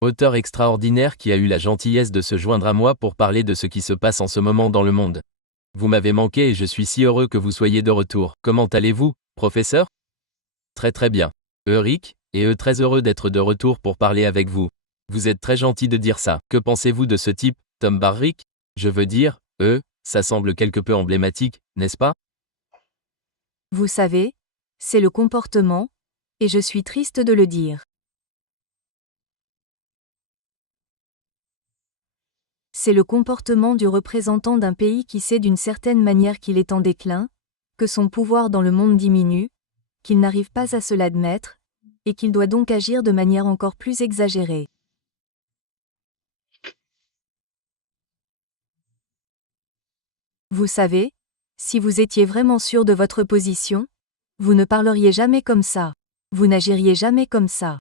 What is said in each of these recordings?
auteur extraordinaire qui a eu la gentillesse de se joindre à moi pour parler de ce qui se passe en ce moment dans le monde. Vous m'avez manqué et je suis si heureux que vous soyez de retour. Comment allez-vous, professeur? Très très bien. Rick, et très heureux d'être de retour pour parler avec vous. Vous êtes très gentil de dire ça. Que pensez-vous de ce type, Tom Barrick? Je veux dire, ça semble quelque peu emblématique, n'est-ce pas? Vous savez, c'est le comportement, et je suis triste de le dire. C'est le comportement du représentant d'un pays qui sait d'une certaine manière qu'il est en déclin, que son pouvoir dans le monde diminue, qu'il n'arrive pas à se l'admettre, et qu'il doit donc agir de manière encore plus exagérée. Vous savez, si vous étiez vraiment sûr de votre position, vous ne parleriez jamais comme ça, vous n'agiriez jamais comme ça.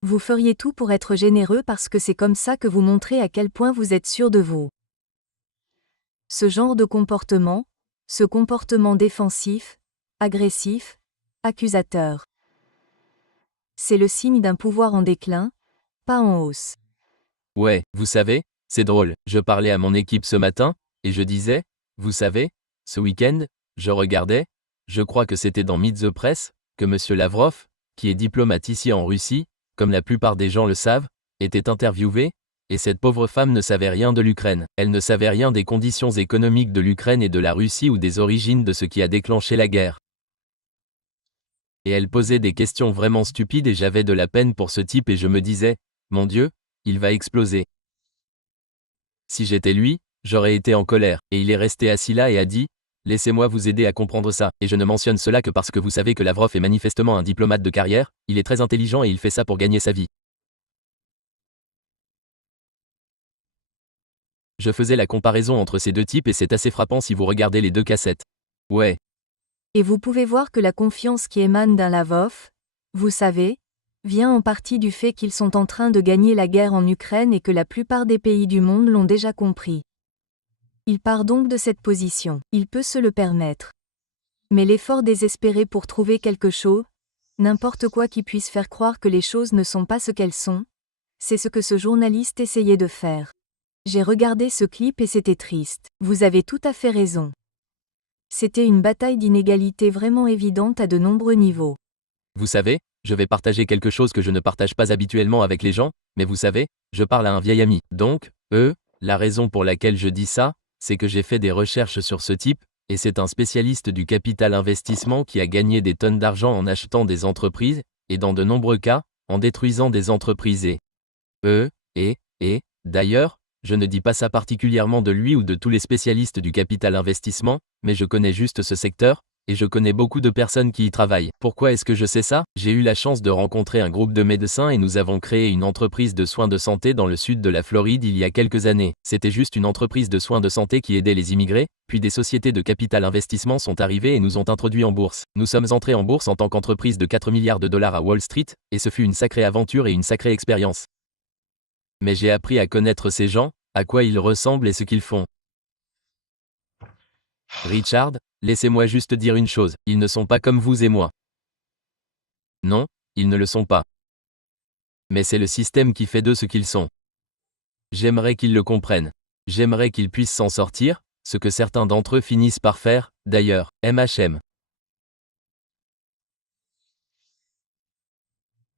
Vous feriez tout pour être généreux parce que c'est comme ça que vous montrez à quel point vous êtes sûr de vous. Ce genre de comportement, ce comportement défensif, agressif, accusateur. C'est le signe d'un pouvoir en déclin, pas en hausse. Ouais, vous savez, c'est drôle, je parlais à mon équipe ce matin, et je disais, vous savez, ce week-end, je regardais, je crois que c'était dans Meet the Press, que M. Lavrov, qui est diplomate ici en Russie, comme la plupart des gens le savent, était interviewé, et cette pauvre femme ne savait rien de l'Ukraine. Elle ne savait rien des conditions économiques de l'Ukraine et de la Russie ou des origines de ce qui a déclenché la guerre. Et elle posait des questions vraiment stupides et j'avais de la peine pour ce type et je me disais, mon Dieu, il va exploser. Si j'étais lui, j'aurais été en colère, et il est resté assis là et a dit, laissez-moi vous aider à comprendre ça, et je ne mentionne cela que parce que vous savez que Lavrov est manifestement un diplomate de carrière, il est très intelligent et il fait ça pour gagner sa vie. Je faisais la comparaison entre ces deux types et c'est assez frappant si vous regardez les deux cassettes. Ouais. Et vous pouvez voir que la confiance qui émane d'un Lavrov, vous savez, vient en partie du fait qu'ils sont en train de gagner la guerre en Ukraine et que la plupart des pays du monde l'ont déjà compris. Il part donc de cette position, il peut se le permettre. Mais l'effort désespéré pour trouver quelque chose, n'importe quoi qui puisse faire croire que les choses ne sont pas ce qu'elles sont, c'est ce que ce journaliste essayait de faire. J'ai regardé ce clip et c'était triste. Vous avez tout à fait raison. C'était une bataille d'inégalité vraiment évidente à de nombreux niveaux. Vous savez, je vais partager quelque chose que je ne partage pas habituellement avec les gens, mais vous savez, je parle à un vieil ami. Donc, la raison pour laquelle je dis ça, c'est que j'ai fait des recherches sur ce type, et c'est un spécialiste du capital investissement qui a gagné des tonnes d'argent en achetant des entreprises, et dans de nombreux cas, en détruisant des entreprises et, d'ailleurs, je ne dis pas ça particulièrement de lui ou de tous les spécialistes du capital investissement, mais je connais juste ce secteur, et je connais beaucoup de personnes qui y travaillent. Pourquoi est-ce que je sais ça? J'ai eu la chance de rencontrer un groupe de médecins et nous avons créé une entreprise de soins de santé dans le sud de la Floride il y a quelques années. C'était juste une entreprise de soins de santé qui aidait les immigrés, puis des sociétés de capital investissement sont arrivées et nous ont introduits en bourse. Nous sommes entrés en bourse en tant qu'entreprise de 4 milliards de dollars à Wall Street, et ce fut une sacrée aventure et une sacrée expérience. Mais j'ai appris à connaître ces gens, à quoi ils ressemblent et ce qu'ils font. Richard, laissez-moi juste dire une chose, ils ne sont pas comme vous et moi. Non, ils ne le sont pas. Mais c'est le système qui fait d'eux ce qu'ils sont. J'aimerais qu'ils le comprennent. J'aimerais qu'ils puissent s'en sortir, ce que certains d'entre eux finissent par faire, d'ailleurs, MHM.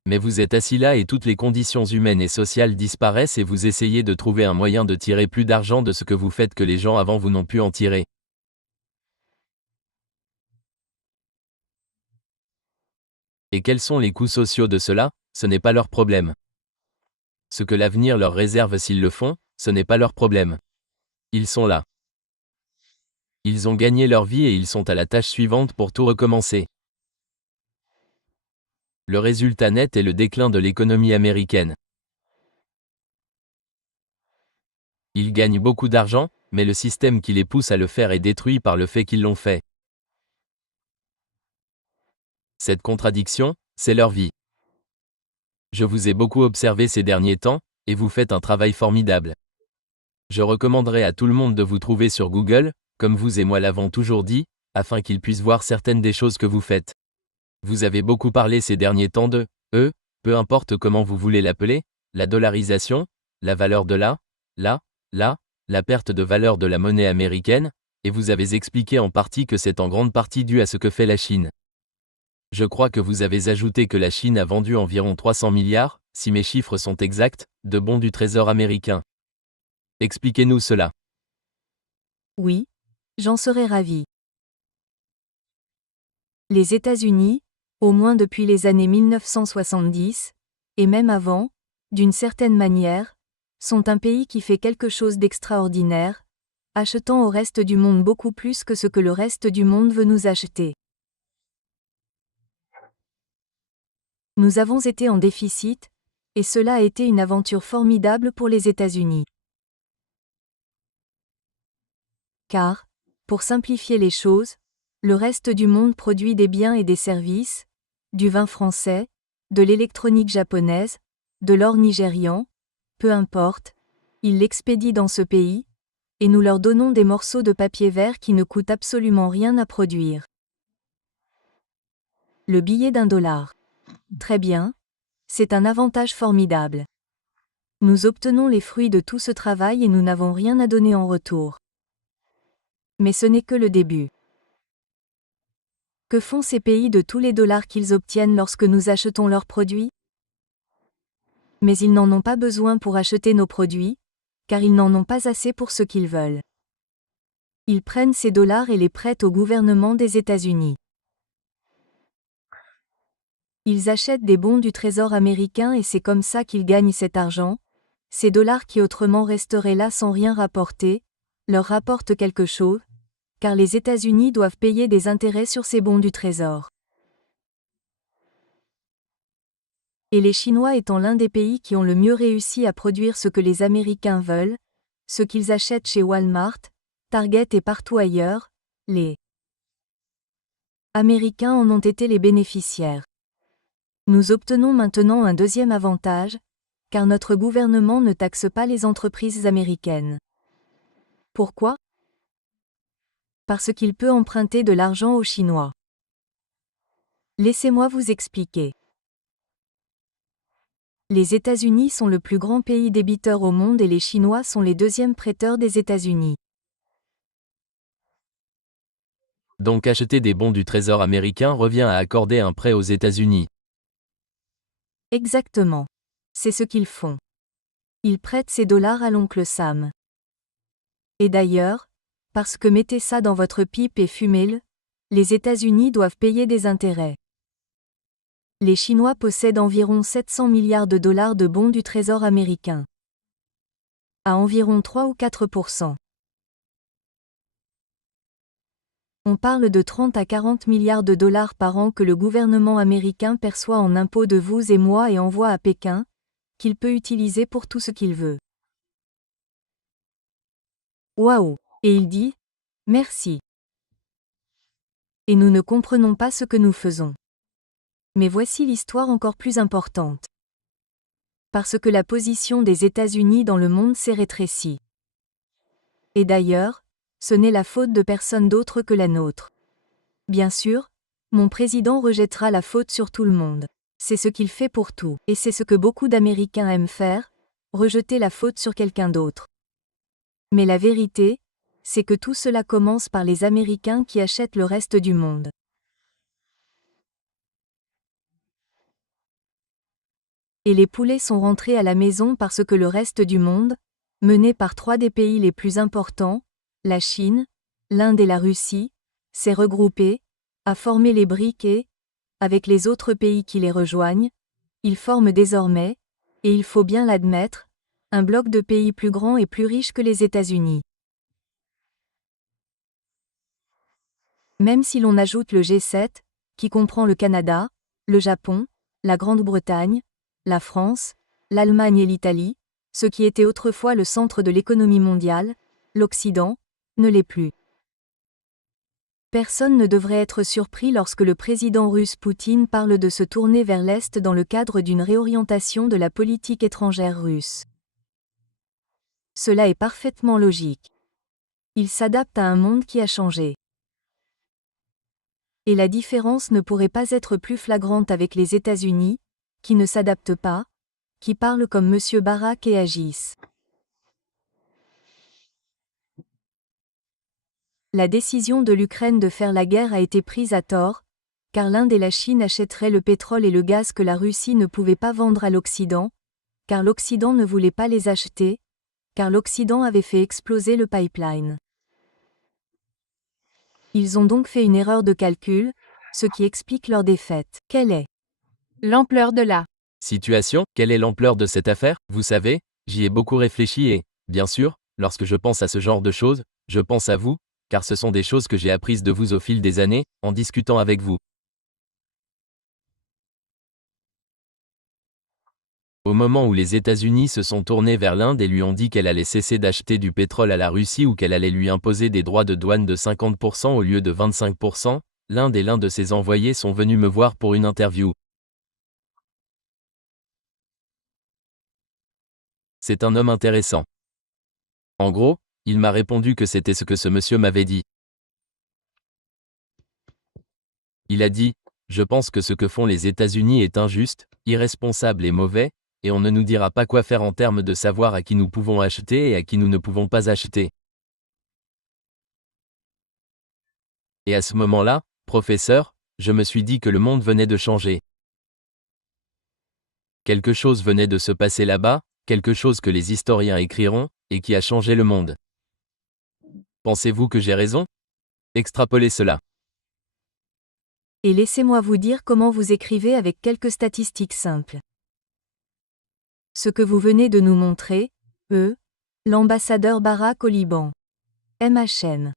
Mais vous êtes assis là et toutes les conditions humaines et sociales disparaissent et vous essayez de trouver un moyen de tirer plus d'argent de ce que vous faites que les gens avant vous n'ont pu en tirer. Et quels sont les coûts sociaux de cela? Ce n'est pas leur problème. Ce que l'avenir leur réserve s'ils le font, ce n'est pas leur problème. Ils sont là. Ils ont gagné leur vie et ils sont à la tâche suivante pour tout recommencer. Le résultat net est le déclin de l'économie américaine. Ils gagnent beaucoup d'argent, mais le système qui les pousse à le faire est détruit par le fait qu'ils l'ont fait. Cette contradiction, c'est leur vie. Je vous ai beaucoup observé ces derniers temps, et vous faites un travail formidable. Je recommanderais à tout le monde de vous trouver sur Google, comme vous et moi l'avons toujours dit, afin qu'ils puissent voir certaines des choses que vous faites. Vous avez beaucoup parlé ces derniers temps de Peu importe comment vous voulez l'appeler, la dollarisation, la valeur de la perte de valeur de la monnaie américaine, et vous avez expliqué en partie que c'est en grande partie dû à ce que fait la Chine. Je crois que vous avez ajouté que la Chine a vendu environ 300 milliards, si mes chiffres sont exacts, de bons du Trésor américain. Expliquez-nous cela. Oui, j'en serais ravi. Les États-Unis, au moins depuis les années 1970, et même avant, d'une certaine manière, sont un pays qui fait quelque chose d'extraordinaire, achetant au reste du monde beaucoup plus que ce que le reste du monde veut nous acheter. Nous avons été en déficit, et cela a été une aventure formidable pour les États-Unis. Car, pour simplifier les choses, le reste du monde produit des biens et des services, du vin français, de l'électronique japonaise, de l'or nigérian, peu importe, ils l'expédient dans ce pays, et nous leur donnons des morceaux de papier vert qui ne coûtent absolument rien à produire. Le billet d'$1. Très bien, c'est un avantage formidable. Nous obtenons les fruits de tout ce travail et nous n'avons rien à donner en retour. Mais ce n'est que le début. Que font ces pays de tous les dollars qu'ils obtiennent lorsque nous achetons leurs produits? Mais ils n'en ont pas besoin pour acheter nos produits, car ils n'en ont pas assez pour ce qu'ils veulent. Ils prennent ces dollars et les prêtent au gouvernement des États-Unis. Ils achètent des bons du Trésor américain et c'est comme ça qu'ils gagnent cet argent. Ces dollars qui autrement resteraient là sans rien rapporter, leur rapportent quelque chose, car les États-Unis doivent payer des intérêts sur ces bons du Trésor. Et les Chinois étant l'un des pays qui ont le mieux réussi à produire ce que les Américains veulent, ce qu'ils achètent chez Walmart, Target et partout ailleurs, les Américains en ont été les bénéficiaires. Nous obtenons maintenant un deuxième avantage, car notre gouvernement ne taxe pas les entreprises américaines. Pourquoi? Parce qu'il peut emprunter de l'argent aux Chinois. Laissez-moi vous expliquer. Les États-Unis sont le plus grand pays débiteur au monde et les Chinois sont les deuxièmes prêteurs des États-Unis. Donc acheter des bons du Trésor américain revient à accorder un prêt aux États-Unis. Exactement. C'est ce qu'ils font. Ils prêtent ces dollars à l'oncle Sam. Et d'ailleurs, parce que mettez ça dans votre pipe et fumez-le, les États-Unis doivent payer des intérêts. Les Chinois possèdent environ 700 milliards de dollars de bons du Trésor américain. À environ 3 ou 4%. On parle de 30 à 40 milliards de dollars par an que le gouvernement américain perçoit en impôts de vous et moi et envoie à Pékin, qu'il peut utiliser pour tout ce qu'il veut. Waouh! Et il dit « Merci ». Et nous ne comprenons pas ce que nous faisons. Mais voici l'histoire encore plus importante. Parce que la position des États-Unis dans le monde s'est rétrécie. Et d'ailleurs, ce n'est la faute de personne d'autre que la nôtre. Bien sûr, mon président rejettera la faute sur tout le monde. C'est ce qu'il fait pour tout, et c'est ce que beaucoup d'Américains aiment faire, rejeter la faute sur quelqu'un d'autre. Mais la vérité, c'est que tout cela commence par les Américains qui achètent le reste du monde. Et les poulets sont rentrés à la maison parce que le reste du monde, mené par 3 des pays les plus importants, la Chine, l'Inde et la Russie, s'est regroupé, a formé les BRICS et, avec les autres pays qui les rejoignent, ils forment désormais, et il faut bien l'admettre, un bloc de pays plus grand et plus riche que les États-Unis. Même si l'on ajoute le G7, qui comprend le Canada, le Japon, la Grande-Bretagne, la France, l'Allemagne et l'Italie, ce qui était autrefois le centre de l'économie mondiale, l'Occident, ne l'est plus. Personne ne devrait être surpris lorsque le président russe Poutine parle de se tourner vers l'Est dans le cadre d'une réorientation de la politique étrangère russe. Cela est parfaitement logique. Il s'adapte à un monde qui a changé. Et la différence ne pourrait pas être plus flagrante avec les États-Unis, qui ne s'adaptent pas, qui parlent comme Monsieur Barack et agissent. La décision de l'Ukraine de faire la guerre a été prise à tort, car l'Inde et la Chine achèteraient le pétrole et le gaz que la Russie ne pouvait pas vendre à l'Occident, car l'Occident ne voulait pas les acheter, car l'Occident avait fait exploser le pipeline. Ils ont donc fait une erreur de calcul, ce qui explique leur défaite. Quelle est l'ampleur de la situation? Quelle est l'ampleur de cette affaire? Vous savez, j'y ai beaucoup réfléchi et, bien sûr, lorsque je pense à ce genre de choses, je pense à vous, car ce sont des choses que j'ai apprises de vous au fil des années, en discutant avec vous. Au moment où les États-Unis se sont tournés vers l'Inde et lui ont dit qu'elle allait cesser d'acheter du pétrole à la Russie ou qu'elle allait lui imposer des droits de douane de 50% au lieu de 25%, l'Inde et l'un de ses envoyés sont venus me voir pour une interview. C'est un homme intéressant. En gros, il m'a répondu que c'était ce que ce monsieur m'avait dit. Il a dit, je pense que ce que font les États-Unis est injuste, irresponsable et mauvais, et on ne nous dira pas quoi faire en termes de savoir à qui nous pouvons acheter et à qui nous ne pouvons pas acheter. Et à ce moment-là, professeur, je me suis dit que le monde venait de changer. Quelque chose venait de se passer là-bas, quelque chose que les historiens écriront, et qui a changé le monde. Pensez-vous que j'ai raison? Extrapolez cela. Et laissez-moi vous dire comment vous écrivez avec quelques statistiques simples. Ce que vous venez de nous montrer, l'ambassadeur Barack au Liban. MHM.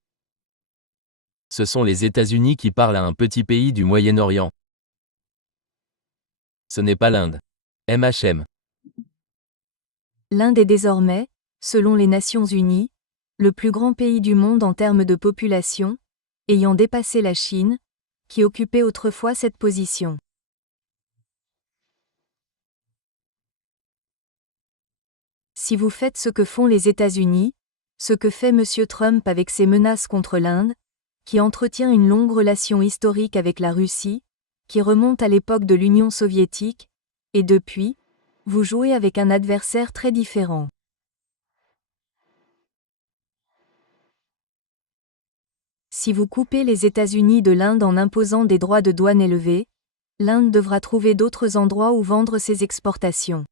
Ce sont les États-Unis qui parlent à un petit pays du Moyen-Orient. Ce n'est pas l'Inde. MHM. L'Inde est désormais, selon les Nations Unies, le plus grand pays du monde en termes de population, ayant dépassé la Chine, qui occupait autrefois cette position. Si vous faites ce que font les États-Unis, ce que fait M. Trump avec ses menaces contre l'Inde, qui entretient une longue relation historique avec la Russie, qui remonte à l'époque de l'Union soviétique, et depuis, vous jouez avec un adversaire très différent. Si vous coupez les États-Unis de l'Inde en imposant des droits de douane élevés, l'Inde devra trouver d'autres endroits où vendre ses exportations.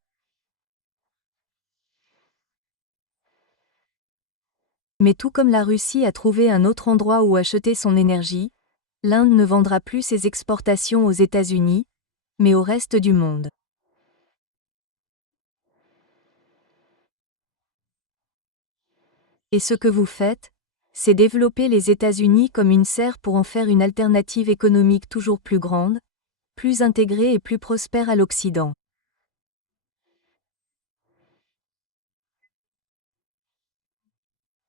Mais tout comme la Russie a trouvé un autre endroit où acheter son énergie, l'Inde ne vendra plus ses exportations aux États-Unis, mais au reste du monde. Et ce que vous faites, c'est développer les États-Unis comme une serre pour en faire une alternative économique toujours plus grande, plus intégrée et plus prospère à l'Occident.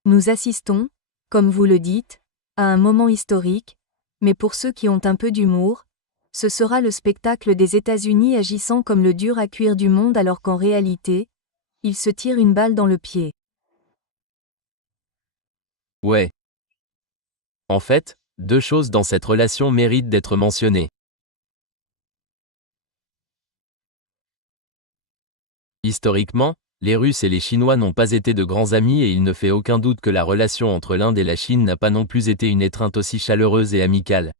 Nous assistons, comme vous le dites, à un moment historique, mais pour ceux qui ont un peu d'humour, ce sera le spectacle des États-Unis agissant comme le dur à cuire du monde alors qu'en réalité, ils se tirent une balle dans le pied. Ouais. En fait, deux choses dans cette relation méritent d'être mentionnées. Historiquement, les Russes et les Chinois n'ont pas été de grands amis et il ne fait aucun doute que la relation entre l'Inde et la Chine n'a pas non plus été une étreinte aussi chaleureuse et amicale.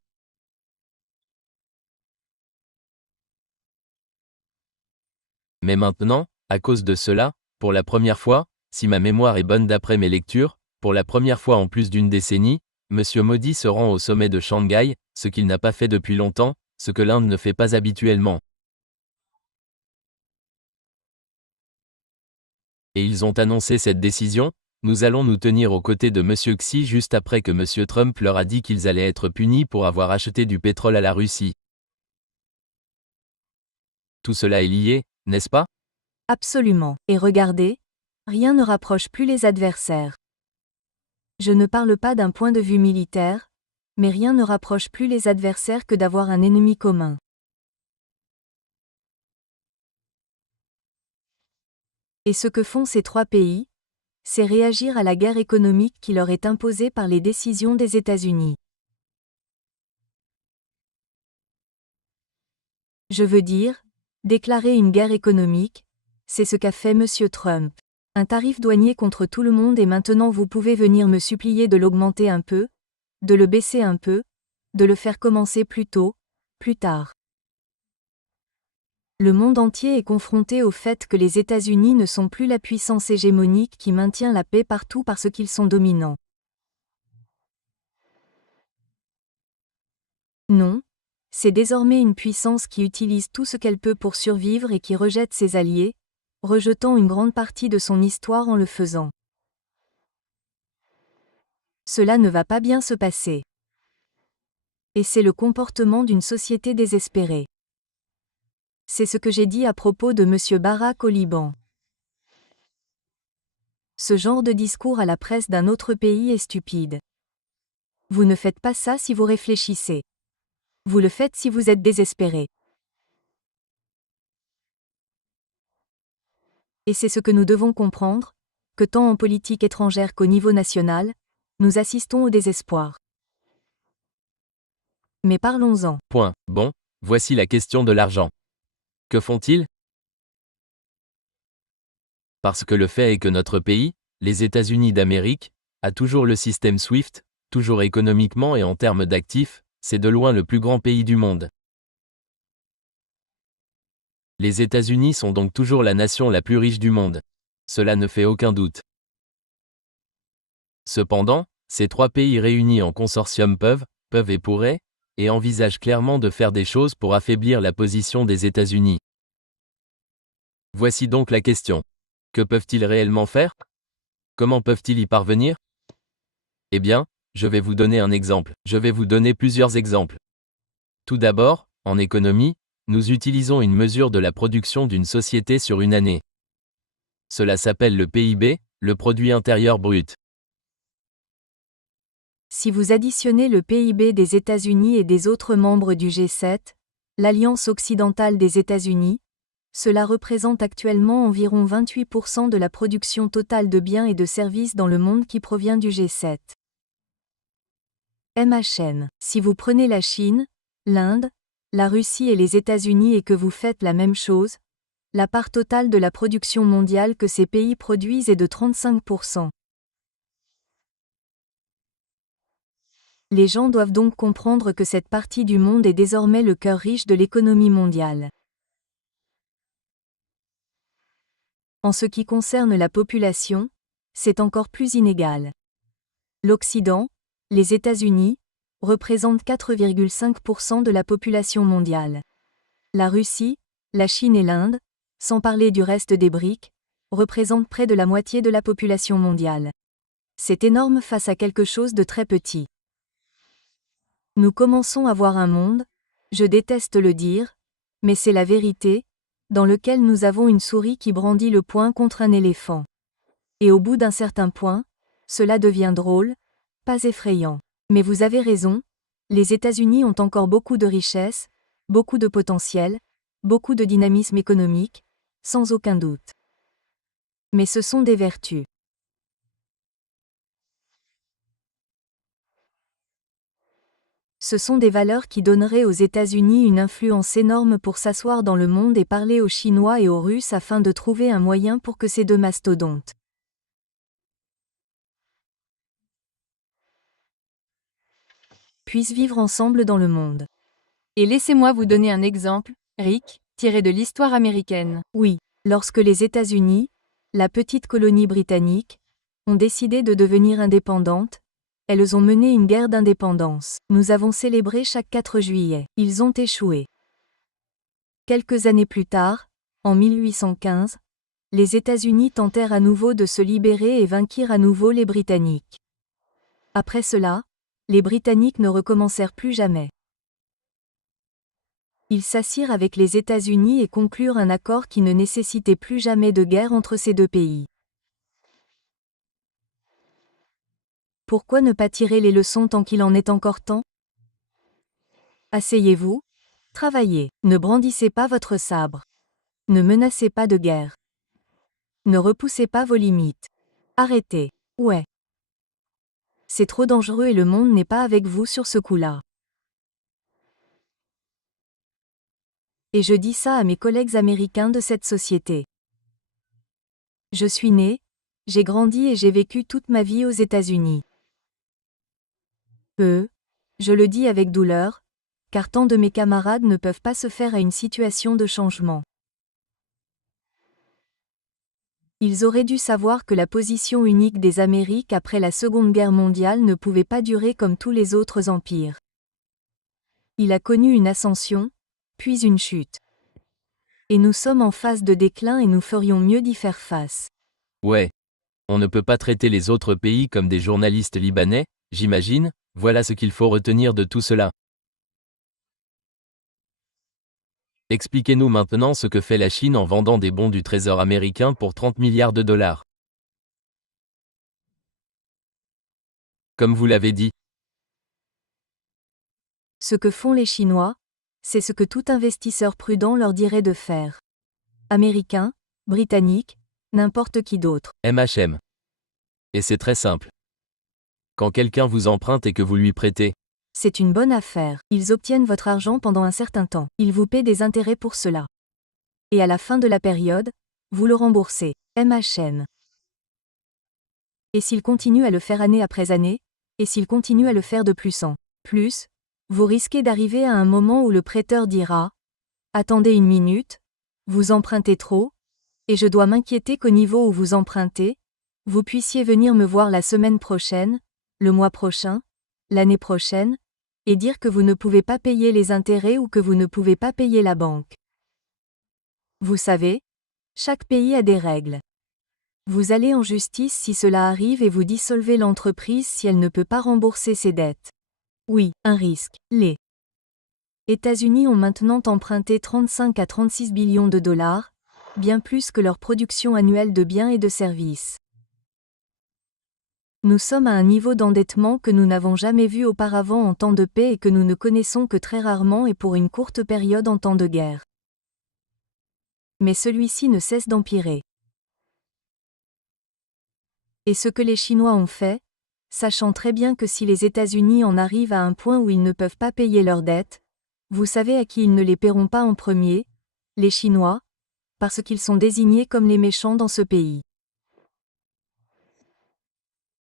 Mais maintenant, à cause de cela, pour la première fois, si ma mémoire est bonne d'après mes lectures, pour la première fois en plus d'une décennie, M. Modi se rend au sommet de Shanghai, ce qu'il n'a pas fait depuis longtemps, ce que l'Inde ne fait pas habituellement. Et ils ont annoncé cette décision, nous allons nous tenir aux côtés de M. Xi juste après que M. Trump leur a dit qu'ils allaient être punis pour avoir acheté du pétrole à la Russie. Tout cela est lié, n'est-ce pas? Absolument. Et regardez, rien ne rapproche plus les adversaires. Je ne parle pas d'un point de vue militaire, mais rien ne rapproche plus les adversaires que d'avoir un ennemi commun. Et ce que font ces trois pays, c'est réagir à la guerre économique qui leur est imposée par les décisions des États-Unis. Je veux dire, Déclarer une guerre économique, c'est ce qu'a fait M. Trump. Un tarif douanier contre tout le monde et maintenant vous pouvez venir me supplier de l'augmenter un peu, de le baisser un peu, de le faire commencer plus tôt, plus tard. Le monde entier est confronté au fait que les États-Unis ne sont plus la puissance hégémonique qui maintient la paix partout parce qu'ils sont dominants. Non, c'est désormais une puissance qui utilise tout ce qu'elle peut pour survivre et qui rejette ses alliés, rejetant une grande partie de son histoire en le faisant. Cela ne va pas bien se passer. Et c'est le comportement d'une société désespérée. C'est ce que j'ai dit à propos de M. Barak au Liban. Ce genre de discours à la presse d'un autre pays est stupide. Vous ne faites pas ça si vous réfléchissez. Vous le faites si vous êtes désespéré. Et c'est ce que nous devons comprendre, que tant en politique étrangère qu'au niveau national, nous assistons au désespoir. Mais parlons-en. Point. Bon, voici la question de l'argent. Que font-ils? Parce que le fait est que notre pays, les États-Unis d'Amérique, a toujours le système SWIFT, toujours économiquement et en termes d'actifs, c'est de loin le plus grand pays du monde. Les États-Unis sont donc toujours la nation la plus riche du monde. Cela ne fait aucun doute. Cependant, ces trois pays réunis en consortium peuvent et pourraient, et envisagent clairement de faire des choses pour affaiblir la position des États-Unis. Voici donc la question. Que peuvent-ils réellement faire? Comment peuvent-ils y parvenir? Eh bien, je vais vous donner un exemple. Je vais vous donner plusieurs exemples. Tout d'abord, en économie, nous utilisons une mesure de la production d'une société sur une année. Cela s'appelle le PIB, le produit intérieur brut. Si vous additionnez le PIB des États-Unis et des autres membres du G7, l'Alliance occidentale des États-Unis, cela représente actuellement environ 28% de la production totale de biens et de services dans le monde qui provient du G7. MHN. Si vous prenez la Chine, l'Inde, la Russie et les États-Unis et que vous faites la même chose, la part totale de la production mondiale que ces pays produisent est de 35%. Les gens doivent donc comprendre que cette partie du monde est désormais le cœur riche de l'économie mondiale. En ce qui concerne la population, c'est encore plus inégal. L'Occident, les États-Unis, représentent 4,5% de la population mondiale. La Russie, la Chine et l'Inde, sans parler du reste des BRIC, représentent près de la moitié de la population mondiale. C'est énorme face à quelque chose de très petit. Nous commençons à voir un monde, je déteste le dire, mais c'est la vérité, dans lequel nous avons une souris qui brandit le poing contre un éléphant. Et au bout d'un certain point, cela devient drôle, pas effrayant. Mais vous avez raison, les États-Unis ont encore beaucoup de richesses, beaucoup de potentiel, beaucoup de dynamisme économique, sans aucun doute. Mais ce sont des vertus. Ce sont des valeurs qui donneraient aux États-Unis une influence énorme pour s'asseoir dans le monde et parler aux Chinois et aux Russes afin de trouver un moyen pour que ces deux mastodontes puissent vivre ensemble dans le monde. Et laissez-moi vous donner un exemple, Rick, tiré de l'histoire américaine. Oui, lorsque les États-Unis, la petite colonie britannique, ont décidé de devenir indépendantes, elles ont mené une guerre d'indépendance. Nous avons célébré chaque 4 juillet. Ils ont échoué. Quelques années plus tard, en 1815, les États-Unis tentèrent à nouveau de se libérer et vainquirent à nouveau les Britanniques. Après cela, les Britanniques ne recommencèrent plus jamais. Ils s'assirent avec les États-Unis et conclurent un accord qui ne nécessitait plus jamais de guerre entre ces deux pays. Pourquoi ne pas tirer les leçons tant qu'il en est encore temps? Asseyez-vous, travaillez, ne brandissez pas votre sabre. Ne menacez pas de guerre. Ne repoussez pas vos limites. Arrêtez. Ouais. C'est trop dangereux et le monde n'est pas avec vous sur ce coup-là. Et je dis ça à mes collègues américains de cette société. Je suis né, j'ai grandi et j'ai vécu toute ma vie aux États-Unis. Je le dis avec douleur, car tant de mes camarades ne peuvent pas se faire à une situation de changement. Ils auraient dû savoir que la position unique des Amériques après la Seconde Guerre mondiale ne pouvait pas durer comme tous les autres empires. Il a connu une ascension, puis une chute. Et nous sommes en phase de déclin et nous ferions mieux d'y faire face. Ouais. On ne peut pas traiter les autres pays comme des journalistes libanais, j'imagine, voilà ce qu'il faut retenir de tout cela. Expliquez-nous maintenant ce que fait la Chine en vendant des bons du Trésor américain pour 30 milliards de dollars. Comme vous l'avez dit. Ce que font les Chinois, c'est ce que tout investisseur prudent leur dirait de faire. Américains, Britanniques, n'importe qui d'autre. MHM. Et c'est très simple. Quand quelqu'un vous emprunte et que vous lui prêtez, c'est une bonne affaire. Ils obtiennent votre argent pendant un certain temps. Ils vous paient des intérêts pour cela. Et à la fin de la période, vous le remboursez. MHM. Et s'ils continuent à le faire année après année, et s'ils continuent à le faire de plus en plus, vous risquez d'arriver à un moment où le prêteur dira « Attendez une minute, vous empruntez trop, et je dois m'inquiéter qu'au niveau où vous empruntez, vous puissiez venir me voir la semaine prochaine, le mois prochain, l'année prochaine, et dire que vous ne pouvez pas payer les intérêts ou que vous ne pouvez pas payer la banque. » Vous savez, chaque pays a des règles. Vous allez en justice si cela arrive et vous dissolvez l'entreprise si elle ne peut pas rembourser ses dettes. Oui, un risque. Les États-Unis ont maintenant emprunté 35 à 36 billions de dollars, bien plus que leur production annuelle de biens et de services. Nous sommes à un niveau d'endettement que nous n'avons jamais vu auparavant en temps de paix et que nous ne connaissons que très rarement et pour une courte période en temps de guerre. Mais celui-ci ne cesse d'empirer. Et ce que les Chinois ont fait, sachant très bien que si les États-Unis en arrivent à un point où ils ne peuvent pas payer leurs dettes, vous savez à qui ils ne les paieront pas en premier, les Chinois, parce qu'ils sont désignés comme les méchants dans ce pays.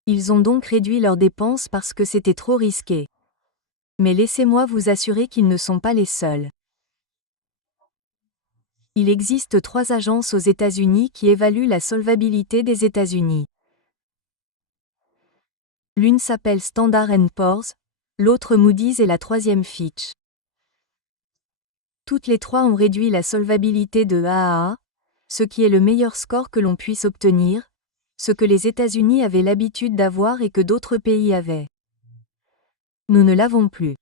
Ils ont donc réduit leurs dépenses parce que c'était trop risqué. Mais laissez-moi vous assurer qu'ils ne sont pas les seuls. Il existe 3 agences aux États-Unis qui évaluent la solvabilité des États-Unis. L'une s'appelle Standard & Poor's, l'autre Moody's et la troisième Fitch. Toutes les 3 ont réduit la solvabilité de AAA, ce qui est le meilleur score que l'on puisse obtenir, ce que les États-Unis avaient l'habitude d'avoir et que d'autres pays avaient. Nous ne l'avons plus.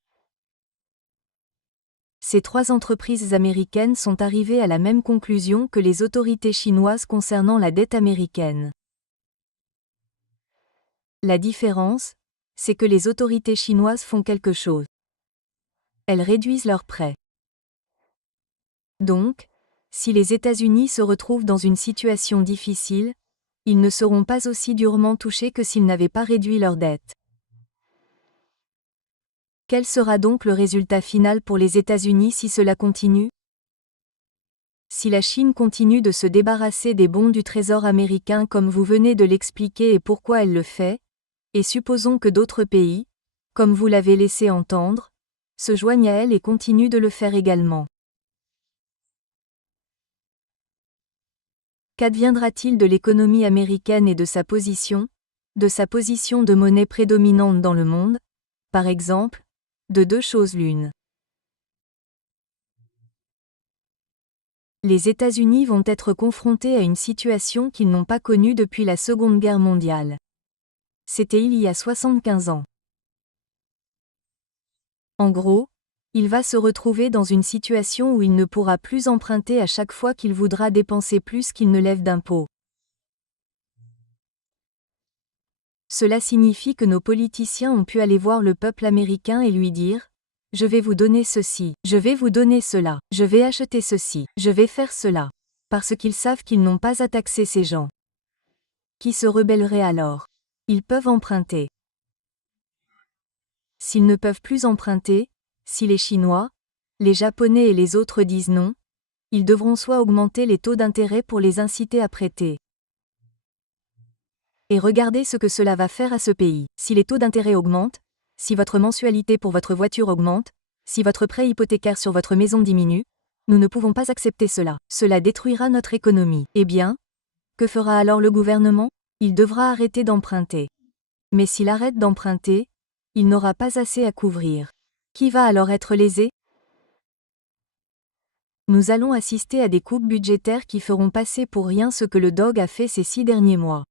Ces 3 entreprises américaines sont arrivées à la même conclusion que les autorités chinoises concernant la dette américaine. La différence, c'est que les autorités chinoises font quelque chose. Elles réduisent leurs prêts. Donc, si les États-Unis se retrouvent dans une situation difficile, ils ne seront pas aussi durement touchés que s'ils n'avaient pas réduit leurs dettes. Quel sera donc le résultat final pour les États-Unis si cela continue? Si la Chine continue de se débarrasser des bons du Trésor américain comme vous venez de l'expliquer et pourquoi elle le fait, et supposons que d'autres pays, comme vous l'avez laissé entendre, se joignent à elle et continuent de le faire également. Qu'adviendra-t-il de l'économie américaine et de sa position de monnaie prédominante dans le monde? Par exemple, de 2 choses l'une. Les États-Unis vont être confrontés à une situation qu'ils n'ont pas connue depuis la Seconde Guerre mondiale. C'était il y a 75 ans. En gros, il va se retrouver dans une situation où il ne pourra plus emprunter à chaque fois qu'il voudra dépenser plus qu'il ne lève d'impôts. Cela signifie que nos politiciens ont pu aller voir le peuple américain et lui dire « Je vais vous donner ceci, je vais vous donner cela, je vais acheter ceci, je vais faire cela », parce qu'ils savent qu'ils n'ont pas à taxer ces gens. Qui se rebelleraient alors? Ils peuvent emprunter. S'ils ne peuvent plus emprunter, si les Chinois, les Japonais et les autres disent non, Ils devront soit augmenter les taux d'intérêt pour les inciter à prêter. Et regardez ce que cela va faire à ce pays. Si les taux d'intérêt augmentent, si votre mensualité pour votre voiture augmente, si votre prêt hypothécaire sur votre maison diminue, nous ne pouvons pas accepter cela. Cela détruira notre économie. Eh bien, que fera alors le gouvernement? Il devra arrêter d'emprunter. Mais s'il arrête d'emprunter, il n'aura pas assez à couvrir. Qui va alors être lésé? Nous allons assister à des coupes budgétaires qui feront passer pour rien ce que le DOG a fait ces 6 derniers mois.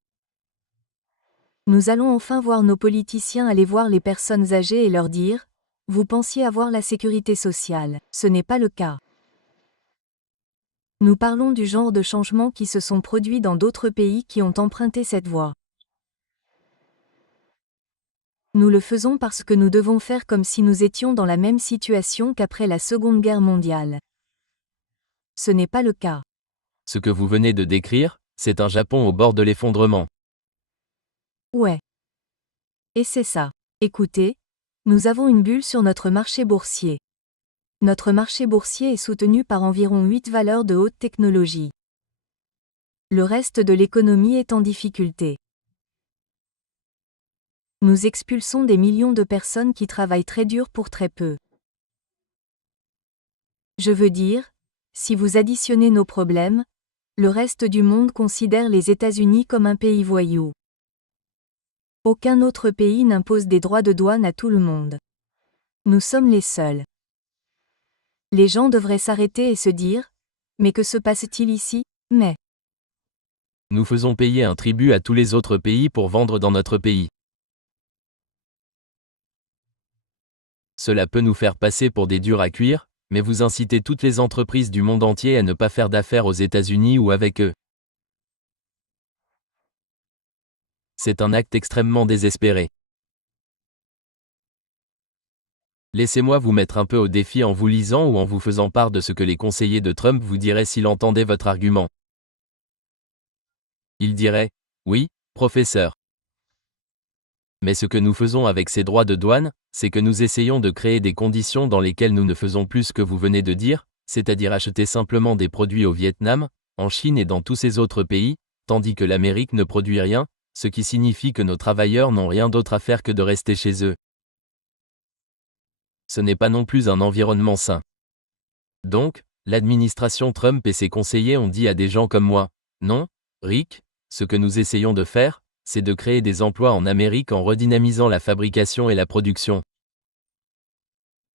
Nous allons enfin voir nos politiciens aller voir les personnes âgées et leur dire « Vous pensiez avoir la sécurité sociale, ce n'est pas le cas ». Nous parlons du genre de changements qui se sont produits dans d'autres pays qui ont emprunté cette voie. Nous le faisons parce que nous devons faire comme si nous étions dans la même situation qu'après la Seconde Guerre mondiale. Ce n'est pas le cas. Ce que vous venez de décrire, c'est un Japon au bord de l'effondrement. Ouais. Et c'est ça. Écoutez, nous avons une bulle sur notre marché boursier. Notre marché boursier est soutenu par environ 8 valeurs de haute technologie. Le reste de l'économie est en difficulté. Nous expulsons des millions de personnes qui travaillent très dur pour très peu. Je veux dire, si vous additionnez nos problèmes, le reste du monde considère les États-Unis comme un pays voyou. Aucun autre pays n'impose des droits de douane à tout le monde. Nous sommes les seuls. Les gens devraient s'arrêter et se dire « Mais que se passe-t-il ici ?» Mais Nous faisons payer un tribut à tous les autres pays pour vendre dans notre pays. Cela peut nous faire passer pour des durs à cuire, mais vous incitez toutes les entreprises du monde entier à ne pas faire d'affaires aux États-Unis ou avec eux. C'est un acte extrêmement désespéré. Laissez-moi vous mettre un peu au défi en vous lisant ou en vous faisant part de ce que les conseillers de Trump vous diraient s'ils entendaient votre argument. Ils diraient « Oui, professeur. Mais ce que nous faisons avec ces droits de douane, c'est que nous essayons de créer des conditions dans lesquelles nous ne faisons plus ce que vous venez de dire, c'est-à-dire acheter simplement des produits au Vietnam, en Chine et dans tous ces autres pays, tandis que l'Amérique ne produit rien, ce qui signifie que nos travailleurs n'ont rien d'autre à faire que de rester chez eux. Ce n'est pas non plus un environnement sain. Donc, l'administration Trump et ses conseillers ont dit à des gens comme moi, « Non, Rick, ce que nous essayons de faire, c'est de créer des emplois en Amérique en redynamisant la fabrication et la production.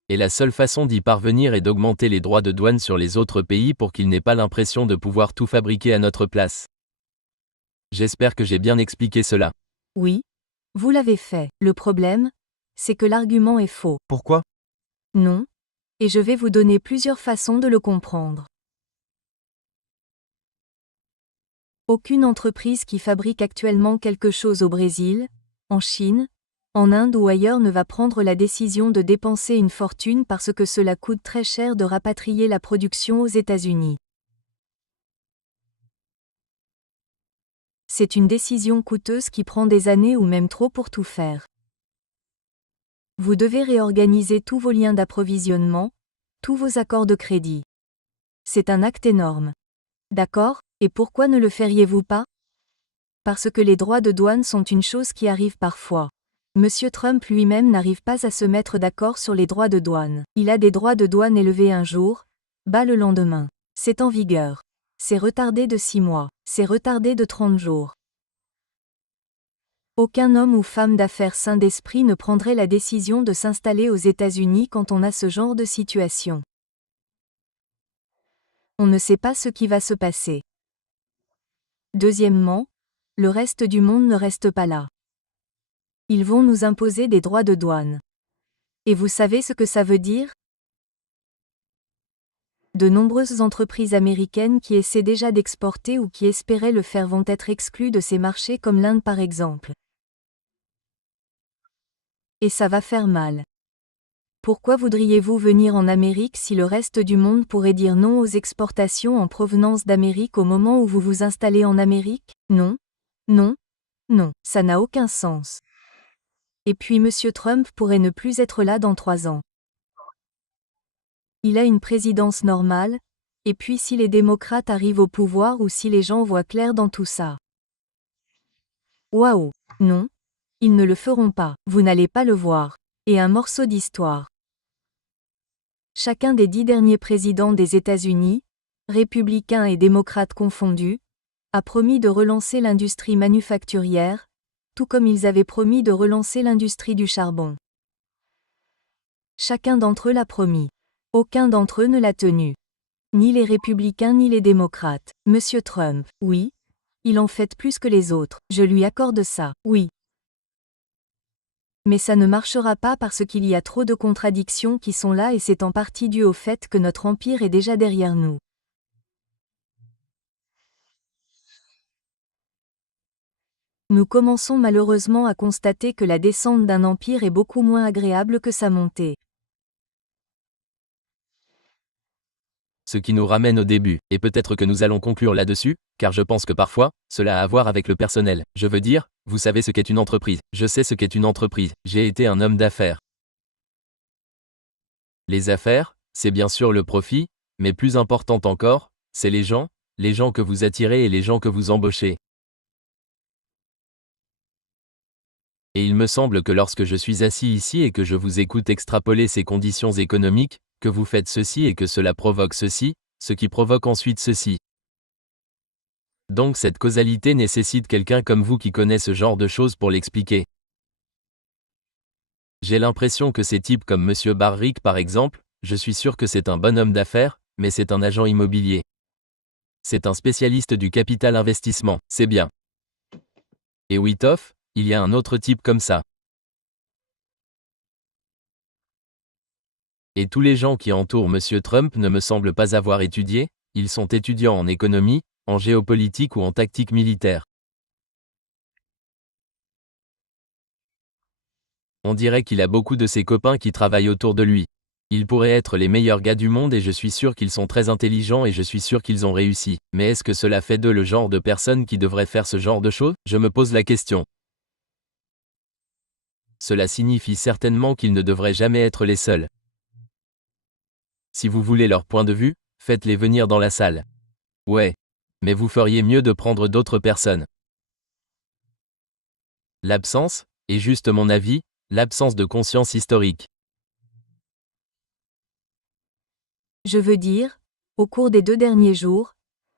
Et la seule façon d'y parvenir est d'augmenter les droits de douane sur les autres pays pour qu'ils n'aient pas l'impression de pouvoir tout fabriquer à notre place. » J'espère que j'ai bien expliqué cela. oui, vous l'avez fait. Le problème, c'est que l'argument est faux. Pourquoi? Non. Et je vais vous donner plusieurs façons de le comprendre. Aucune entreprise qui fabrique actuellement quelque chose au Brésil, en Chine, en Inde ou ailleurs ne va prendre la décision de dépenser une fortune parce que cela coûte très cher de rapatrier la production aux États-Unis. C'est une décision coûteuse qui prend des années ou même trop pour tout faire. Vous devez réorganiser tous vos liens d'approvisionnement, tous vos accords de crédit. C'est un acte énorme. D'accord, et pourquoi ne le feriez-vous pas? Parce que les droits de douane sont une chose qui arrive parfois. Monsieur Trump lui-même n'arrive pas à se mettre d'accord sur les droits de douane. Il a des droits de douane élevés un jour, bas le lendemain. C'est en vigueur. C'est retardé de 6 mois. C'est retardé de 30 jours. Aucun homme ou femme d'affaires sain d'esprit ne prendrait la décision de s'installer aux États-Unis quand on a ce genre de situation. On ne sait pas ce qui va se passer. Deuxièmement, le reste du monde ne reste pas là. Ils vont nous imposer des droits de douane. Et vous savez ce que ça veut dire? De nombreuses entreprises américaines qui essaient déjà d'exporter ou qui espéraient le faire vont être exclues de ces marchés comme l'Inde par exemple. Et ça va faire mal. Pourquoi voudriez-vous venir en Amérique si le reste du monde pourrait dire non aux exportations en provenance d'Amérique au moment où vous vous installez en Amérique? Non, non, non, ça n'a aucun sens. Et puis Monsieur Trump pourrait ne plus être là dans 3 ans. Il a une présidence normale, Et puis si les démocrates arrivent au pouvoir ou si les gens voient clair dans tout ça. Waouh! Non. Ils ne le feront pas, vous n'allez pas le voir. Et un morceau d'histoire. Chacun des 10 derniers présidents des États-Unis, républicains et démocrates confondus, a promis de relancer l'industrie manufacturière, tout comme ils avaient promis de relancer l'industrie du charbon. Chacun d'entre eux l'a promis. Aucun d'entre eux ne l'a tenu. Ni les républicains ni les démocrates. Monsieur Trump, oui. Il en fait plus que les autres, je lui accorde ça, oui. Mais ça ne marchera pas parce qu'il y a trop de contradictions qui sont là et c'est en partie dû au fait que notre empire est déjà derrière nous. Nous commençons malheureusement à constater que la descente d'un empire est beaucoup moins agréable que sa montée. Ce qui nous ramène au début, et peut-être que nous allons conclure là-dessus, car je pense que parfois, cela a à voir avec le personnel. Je veux dire, vous savez ce qu'est une entreprise. Je sais ce qu'est une entreprise. J'ai été un homme d'affaires. Les affaires, c'est bien sûr le profit, mais plus important encore, c'est les gens que vous attirez et les gens que vous embauchez. Et il me semble que lorsque je suis assis ici et que je vous écoute extrapoler ces conditions économiques, que vous faites ceci et que cela provoque ceci, ce qui provoque ensuite ceci. Donc cette causalité nécessite quelqu'un comme vous qui connaît ce genre de choses pour l'expliquer. J'ai l'impression que ces types comme Monsieur Barrick par exemple, je suis sûr que c'est un bon homme d'affaires, mais c'est un agent immobilier. C'est un spécialiste du capital investissement, c'est bien. Et Wythoff, il y a un autre type comme ça. Et tous les gens qui entourent Monsieur Trump ne me semblent pas avoir étudié, ils sont étudiants en économie, en géopolitique ou en tactique militaire. On dirait qu'il a beaucoup de ses copains qui travaillent autour de lui. Ils pourraient être les meilleurs gars du monde et je suis sûr qu'ils sont très intelligents et je suis sûr qu'ils ont réussi. Mais est-ce que cela fait d'eux le genre de personnes qui devraient faire ce genre de choses? Je me pose la question. Cela signifie certainement qu'ils ne devraient jamais être les seuls. Si vous voulez leur point de vue, faites-les venir dans la salle. Ouais. Mais vous feriez mieux de prendre d'autres personnes. L'absence, et juste mon avis, l'absence de conscience historique. Je veux dire, au cours des 2 derniers jours,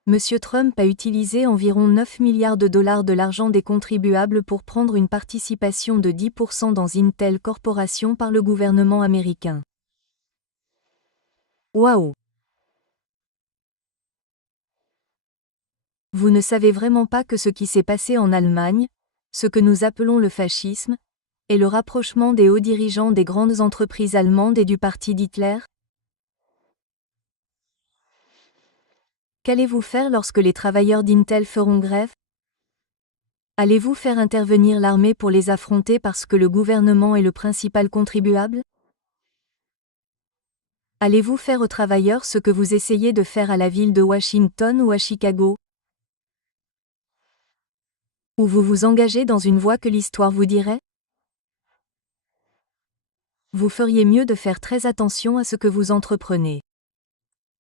M. Trump a utilisé environ 9 milliards de dollars de l'argent des contribuables pour prendre une participation de 10% dans Intel Corporation par le gouvernement américain. Waouh! Vous ne savez vraiment pas que ce qui s'est passé en Allemagne, ce que nous appelons le fascisme, est le rapprochement des hauts dirigeants des grandes entreprises allemandes et du parti d'Hitler? Qu'allez-vous faire lorsque les travailleurs d'Intel feront grève? Allez-vous faire intervenir l'armée pour les affronter parce que le gouvernement est le principal contribuable? Allez-vous faire aux travailleurs ce que vous essayez de faire à la ville de Washington ou à Chicago? Ou vous vous engagez dans une voie que l'histoire vous dirait? Vous feriez mieux de faire très attention à ce que vous entreprenez.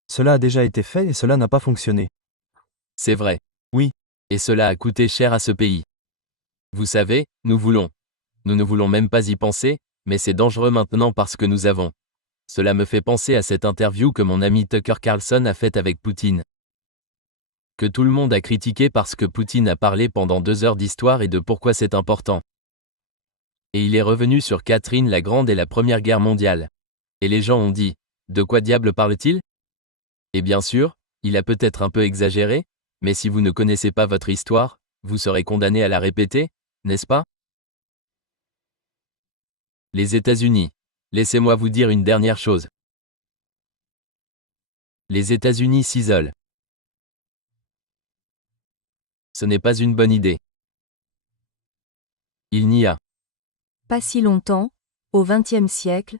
Cela a déjà été fait et cela n'a pas fonctionné. C'est vrai. Oui. Et cela a coûté cher à ce pays. Vous savez, nous ne voulons même pas y penser, mais c'est dangereux maintenant parce que nous avons. Cela me fait penser à cette interview que mon ami Tucker Carlson a faite avec Poutine. Que tout le monde a critiqué parce que Poutine a parlé pendant 2 heures d'histoire et de pourquoi c'est important. Et il est revenu sur Catherine la Grande et la Première Guerre mondiale. Et les gens ont dit, de quoi diable parle-t-il? Et bien sûr, il a peut-être un peu exagéré, mais si vous ne connaissez pas votre histoire, vous serez condamné à la répéter, n'est-ce pas? Les États-Unis. Laissez-moi vous dire une dernière chose. Les États-Unis s'isolent. Ce n'est pas une bonne idée. Il n'y a pas si longtemps, au XXe siècle,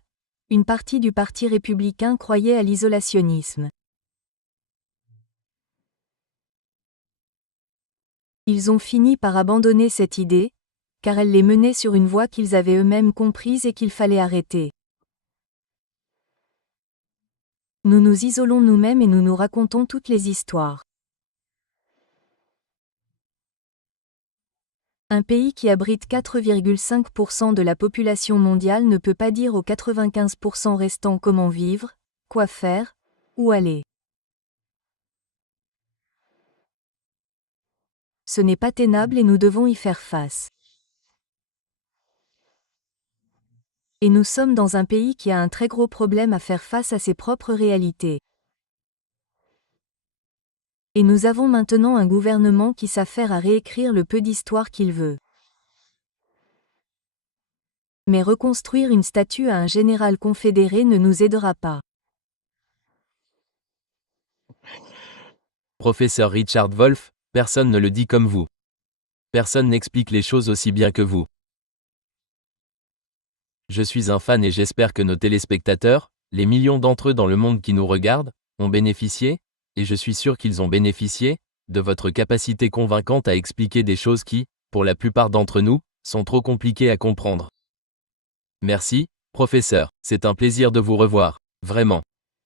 une partie du Parti républicain croyait à l'isolationnisme. Ils ont fini par abandonner cette idée, car elle les menait sur une voie qu'ils avaient eux-mêmes comprise et qu'il fallait arrêter. Nous nous isolons nous-mêmes et nous nous racontons toutes les histoires. Un pays qui abrite 4,5% de la population mondiale ne peut pas dire aux 95% restants comment vivre, quoi faire, où aller. Ce n'est pas tenable et nous devons y faire face. Et nous sommes dans un pays qui a un très gros problème à faire face à ses propres réalités. Et nous avons maintenant un gouvernement qui s'affaire à réécrire le peu d'histoire qu'il veut. Mais reconstruire une statue à un général confédéré ne nous aidera pas. Professeur Richard Wolff, personne ne le dit comme vous. Personne n'explique les choses aussi bien que vous. Je suis un fan et j'espère que nos téléspectateurs, les millions d'entre eux dans le monde qui nous regardent, ont bénéficié, et je suis sûr qu'ils ont bénéficié, de votre capacité convaincante à expliquer des choses qui, pour la plupart d'entre nous, sont trop compliquées à comprendre. Merci, professeur, c'est un plaisir de vous revoir, vraiment.